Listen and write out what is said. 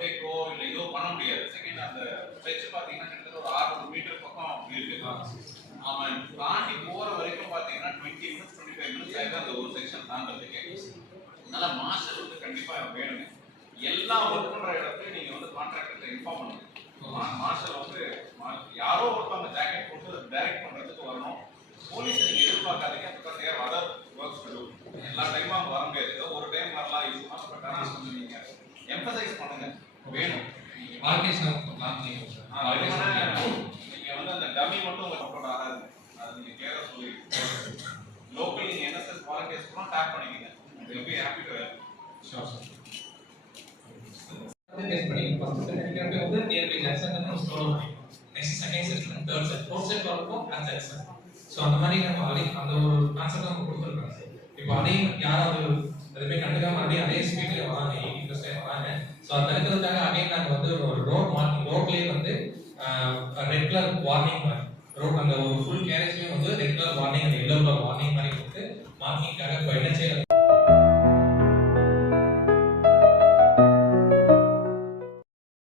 ரொட்டேட்டோ இல்லை ஏதோ பண்ண முடியாது. செகண்ட் அந்த ஸ்ட்ரெச் பார்த்தீங்கன்னா ஒரு ஆறு மீட்டர் பக்கம் இருக்கு. அவன் தாண்டி போகிற வரைக்கும் பார்த்தீங்கன்னா twenty minutes twenty five minutes ஆகிடும் அந்த ஒரு செக்ஷன் தாண்டதுக்கு அதனால மாஸ்டர் வந்து கண்டிப்பாக வேணுங்க. எல்லா ஒர்க் பண்ணுற இடத்துலையும் நீங்கள் வந்து கான்ட்ராக்டர்ல இன்ஃபார்ம் பண்ணுங்க. மாஸ்டர் வந்து யாரோ ஒருத்தவங்க ஜாக்கெட் போட்டு அதை டைரக்ட் பண்ணுறதுக்கு வரணும். போலீஸ் நீங்கள் எதிர்பார்க்காதீங்க. பிகாஸ் ஏர் அதர் ஒர்க்ஸ் எல்லா டைமும் வர முடியாது. ஒரு டைம் வரலாம் இது பட் ஆனால் நீங்கள் எம்பசைஸ் பண்ணுங்கள் வேணும். ஆ, வெறுமனே நீங்க வந்து அந்த டம்மி மட்டும் உங்களுக்கு அப்லோட் ஆகாது. அது நீங்க கேர சொல்லி லோக்கல் நீங்க என்எஸ்எஸ் வாலண்டியர்ஸ் கூட டேப் பண்ணிக்கங்க. Will be happy to help sure sir test பண்ணி ஃபர்ஸ்ட் செகண்ட் வந்து நியர்பை ஜங்ஷன் வந்து slow next second set third set fourth set வரப்போ அஞ்சு செட் ஸோ அந்த மாதிரி நம்ம அதே அந்த ஒரு கான்செப்ட் நம்ம கொடுத்துருக்கோம் இப்போ அதையும் யாராவது ஸோ அதை தடுக்கிறதுக்காக அகைன் நாங்கள் வந்து ஒரு ரோட் மார்க்கிங் ரோட்லேயே வந்து ரெட் கலர் வார்னிங் மாதிரி ரோட் அந்த ஒரு ஃபுல் கேரேஜ்லேயும் வந்து ரெட் கலர் வார்னிங் அந்த எல்லோ கலர் வார்னிங் மாதிரி கொடுத்து மார்க்கிங்காக இப்போ என்ன செய்யலாம்